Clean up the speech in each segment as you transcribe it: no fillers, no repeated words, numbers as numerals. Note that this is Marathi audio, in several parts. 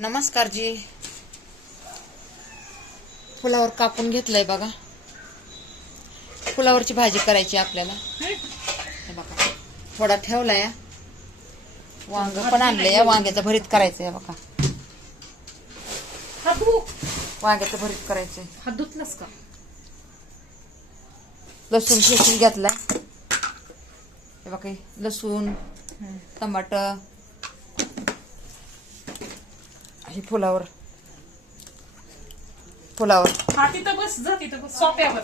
नमस्कार जी. फुलावर कापून घेतलंय बघा. फुलावरची भाजी करायची आपल्याला. हे बघा थोडा ठेवलाय. वांग पण आणलंय. वांग्याचं भरीत करायचंय बघा. वांग्याचं भरीत करायचंय. हात धुतलास का? लसूण ठेचून घेतलाय. हे बघा लसूण, टमाटर आणि फुलावर हा तिथं बस, जा तिथं बस, सोप्यावर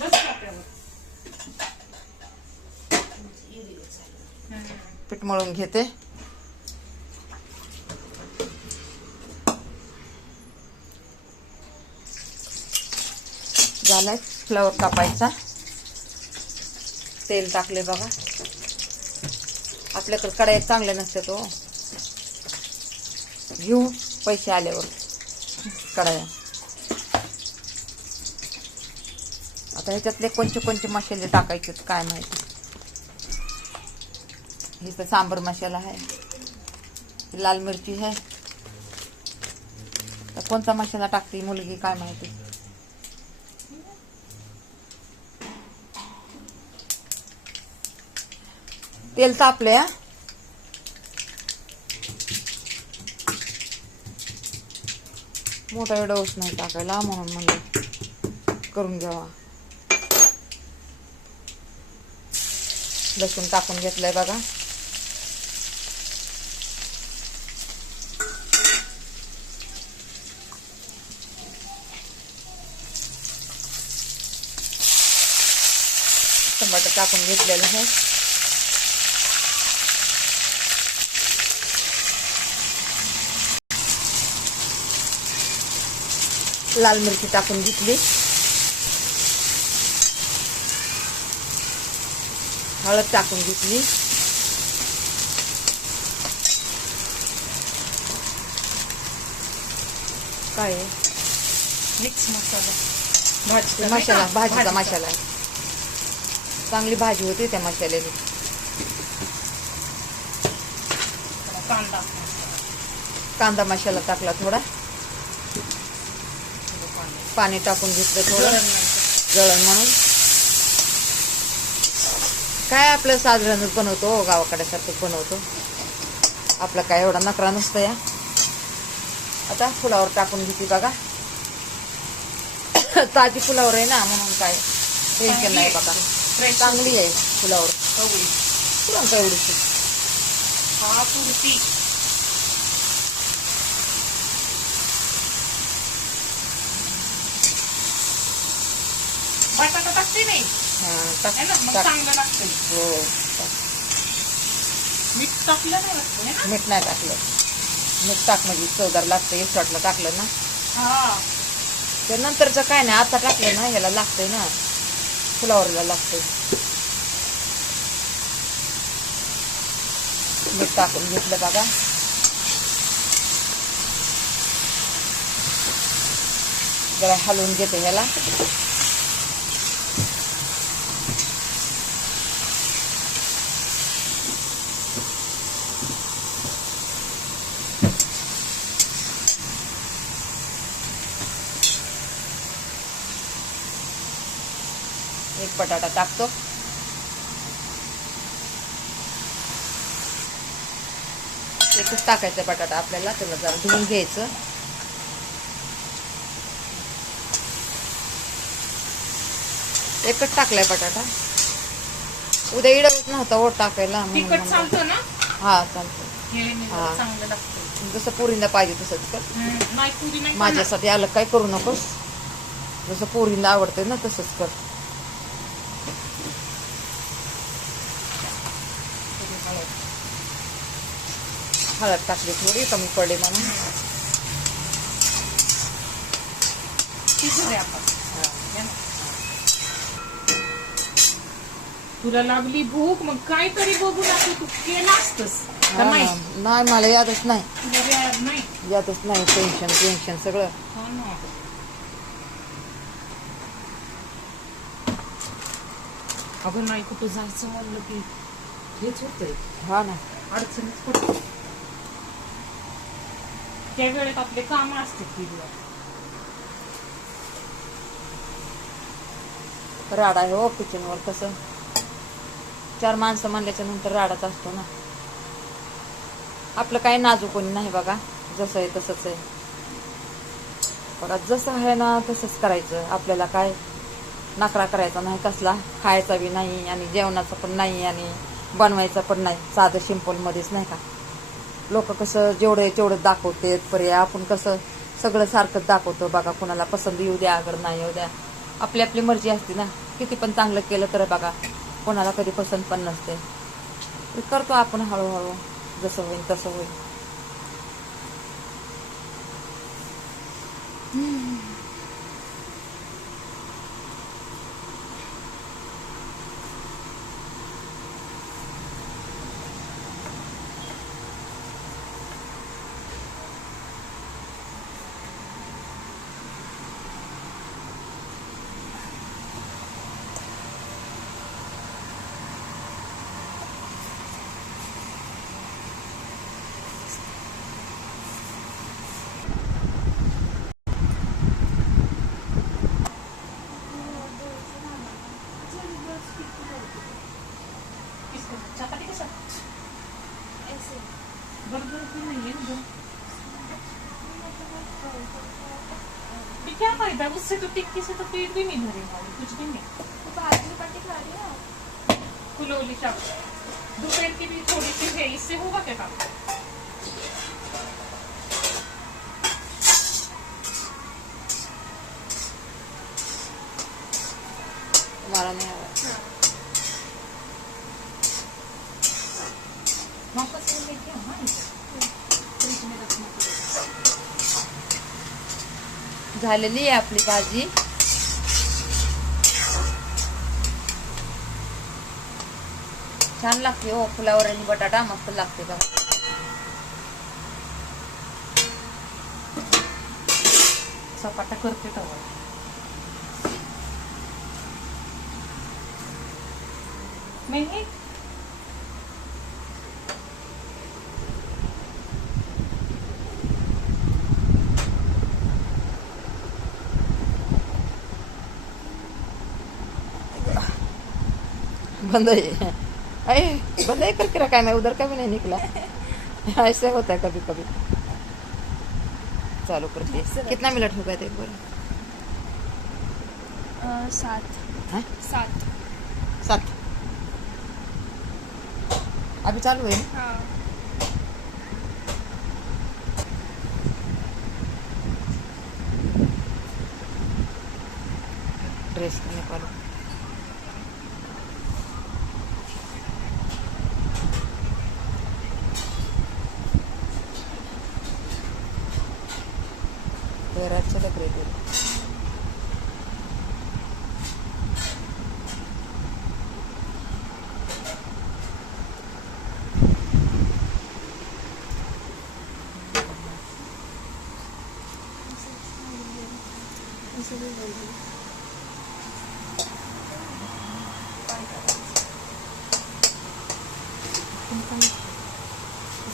बस, सोप्यावर. पीठ मळून घेते. झालाय फ्लावर कापायचा. तेल टाकले बघा. आपल्याकडे कढाई चांगल्या नसते तो घेऊ पैसे आल्यावर कढाया. आता ह्याच्यातले कोणते मसाले टाकायचे काय माहिती. हे तर सांबर मसाला आहे, लाल मिरची आहे. तर कोणता मसाला टाकते मुलगी काय माहिती. तेल तापले. मोठा डोस नाही टाकायला म्हणून म्हणलं करून घ्यावा. लसूण टाकून घेतलंय बघा. टमाटर टाकून घेतलेलं आहे. लाल मिरची टाकून घेतली. हळद टाकून घेतली. काय मिक्स मसाला, भाजीचा मसाला आहे. चांगली भाजी होती त्या मसाल्याने. कांदा मसाला टाकला थोडा. पाणी टाकून घेतलं थोडं जळण म्हणून. काय आपलं साधारणच बनवतो, गावाकड्यासारखं बनवतो. आपलं काय एवढा नकरा नसतं या. आता फुलावर टाकून घेते बघा. ताजी फुलावर आहे ना म्हणून काय टेन्शन नाही बघा. चांगली आहे फुलावर. पुरण काय एवढी हा पुरती. बटाटा टाकते नाही मग चांगलं लागतं. हो मीठ टाकलं नाही वाटतं. मीठ नाही टाकलं. मीठ टाक म्हणजे चवदार लागतं. इस्टॉटला टाकलं ना. हा ते नंतरचं काय नाही. आता टाकलं ना ह्याला लागतंय ना, फुलावरला लागतंय. मीठ टाकून घेतलं बघा. जरा हलवून घेते ह्याला. एक बटाटा टाकतो. एकच टाकायचा बटाटा आपल्याला. त्याला जरा धुवून घ्यायचं. एकच टाकलाय बटाटा. उद्या इडवत नव्हता ओट टाकायला. तिखट चालतं ना. हा चालतं. हा चांगलं लागतं. जसं पुरीला पाहिजे तसंच कर. नाही पुरी नाही. माझ्यासाठी अलग काय करू नकोस. जसं पुरीला आवडतंय ना तसंच कर. हळद टाकली थोडी कमी पडली म्हणून. तुला लागली भूक मग काहीतरी बघू लागतो. तू केलं असतस नाही. मला यादच नाही. नाही यादच नाही. टेन्शन सगळं. अगं नाही कुठं जायचं म्हणलं की हेच होतंय. हा ना. अडचणच पडते. त्या वेळेत आपले काम असते टीव्हीवर. राडा आहे हो किचनवर. कसं 4 माणसं म्हणल्याच्या नंतर राडाच असतो ना. आपलं काही नाजूक कोणी नाही बघा, जसं आहे तसंच आहे बघा. जसं आहे ना तसंच करायचं. आपल्याला काय नखरा करायचा नाही कसला, खायचा बी नाही आणि जेवणाचा पण नाही आणि बनवायचा पण नाही. साधं सिंपलमध्येच नाही का. लोक कसं जेवढे तेवढं दाखवते पर्याय, आपण कसं सगळं सारखंच दाखवतो बघा. कुणाला पसंत येऊ द्या अगर नाही येऊ द्या, आपली आपली मर्जी असते ना. किती पण चांगलं केलं तर बघा कोणाला कधी पसंत पण नसते. करतो आपण हळूहळू, जसं होईल तसं होईल. चपाती कसं बर्गर भी नहीं है उधर. भी क्या फायदा उससे, तो टिक्की से तो पेट भी नहीं भरेगा, कुछ भी नहीं. तो भाजी पट्टी खा रही है. फुलौली चाप दोपहर की भी थोड़ी सी है, इससे होगा क्या काम. तुम्हाला नाही आवडत. वापस ये लेके आना फ्रिज में रखना पड़ेगा. झालेली आहे आपली भाजी. छान लागते हो. फुलावर आणि बटाटा मस्त लागते बघा. चपाटा करते तवा. नहीं बंद है. अरे बंद ही करके रखा है, मैं उधर का भी नहीं निकला. ऐसे होता है कभी कभी. चालू करते. कितना मिनट हो गए थे बोल. 7. हाँ? 7. 7 अभी चालू है. हाँ. ड्रेस करने वालों फिर अच्छे लग रहे थे.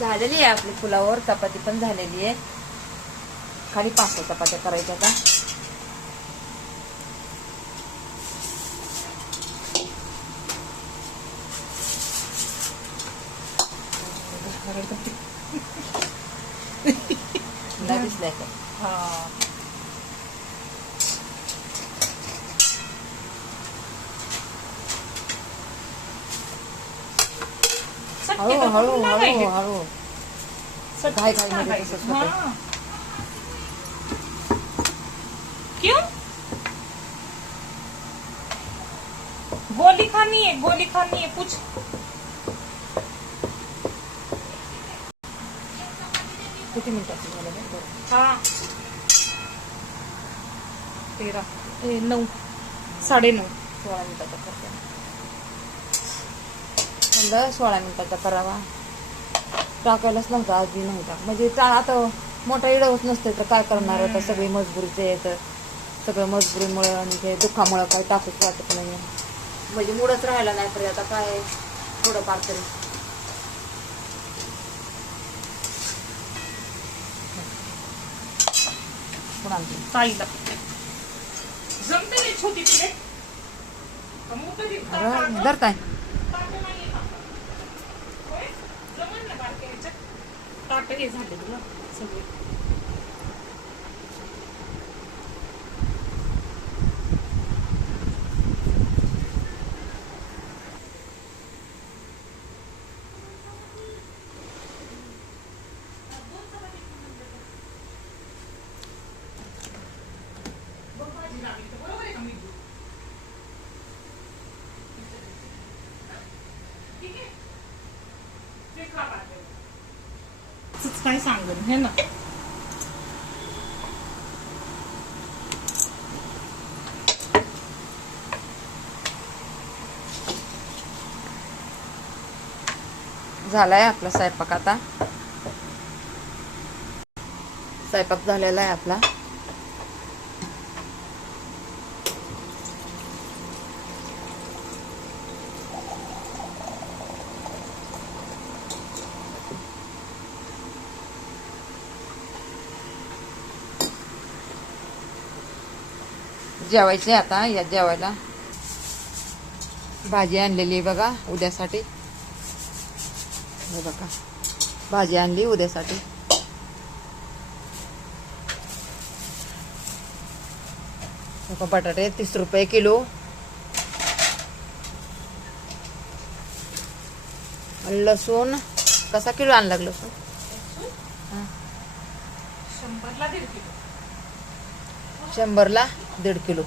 झालेली आहे आपली फुलावर. चपाती पण झालेली आहे. खाली 5 चपात्या करायच्या का. दिसलाय का. हाँ हळू हळू हळू हळू. घाई घाई मध्ये तसंच होतंय. हाँ. क्यों गोली खानी है, गोली खानी है पूछ. किती मिनिटाची झालं बरं. हाँ 13 9 9:30 16 मिनिटाचा करते. म्हणलं 16 मिनिटाचा करावा. टाकायलाच नव्हता आधी नव्हता. म्हणजे आता मोठा इडवच नसते तर काय करणार. आता सगळी मजबुरीचे येतं. सगळं मजबुरीमुळं आणि ते दुःखामुळं काही टाकूच वाटत नाही. म्हणजे मूडच राहायला नाही तरी आता काय थोडंफार तरी. कुणाला ताईला जमते रे छोटी प्लेट का मोठं देऊ? अरे धरताय ताटं नाहीये का? होय? जमन ना बारक्या ह्याच्यात? ताटं हे झाले तुला सगळे. बघ भाजी लागली तर बरोबर आहे का मीठ? ठीक आहे? ते खा बारक्या. असंच काय सांगेन हे ना. झालाय आपला स्वयंपाक आता. स्वयंपाक झालेला आहे आपला. जेवायचे आता. या जेवायला भाजी आणलेली बघा उद्यासाठी. हे बघा भाजी आणली उद्यासाठी. बघा बटाटे 30 रुपये किलो. लसूण कसा किलो आणला लसूण? हा. 100ला 1.5 किलो. 100ला 1.5 किलो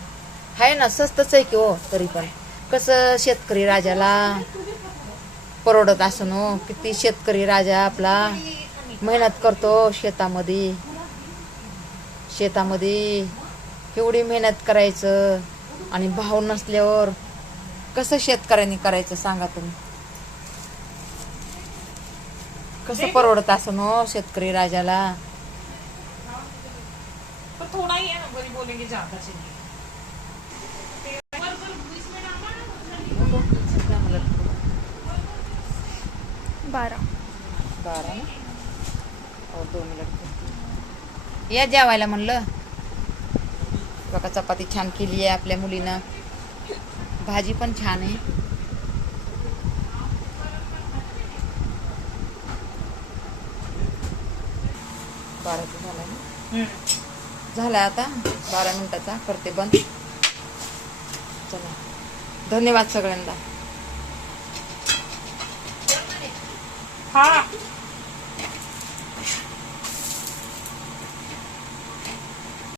आहे ना. स्वस्तच आहे की हो. तरी पण कसं शेतकरी राजाला परवडत असं नो. किती शेतकरी राजा आपला मेहनत करतो शेतामध्ये. एवढी मेहनत करायचं आणि भाव नसल्यावर कसं शेतकऱ्यांनी करायचं सांगा तुम्ही. कसं परवडत असं नो शेतकरी राजाला. तो थोड़ा ही है ना, वही बोलेंगे ज्यादा चाहिए. बर्गर 20 मिनट आना ना. 12. 12 ना. और 2 मिनिट या जेवायला म्हणलं. बघा चपाती छान केली आहे आपल्या मुलीनं. भाजी पण छान आहे. बाराचं झालंय ना. झालाय आता 12 मिनिटाचा. करते बंद. चला धन्यवाद सगळ्यांना. हाँ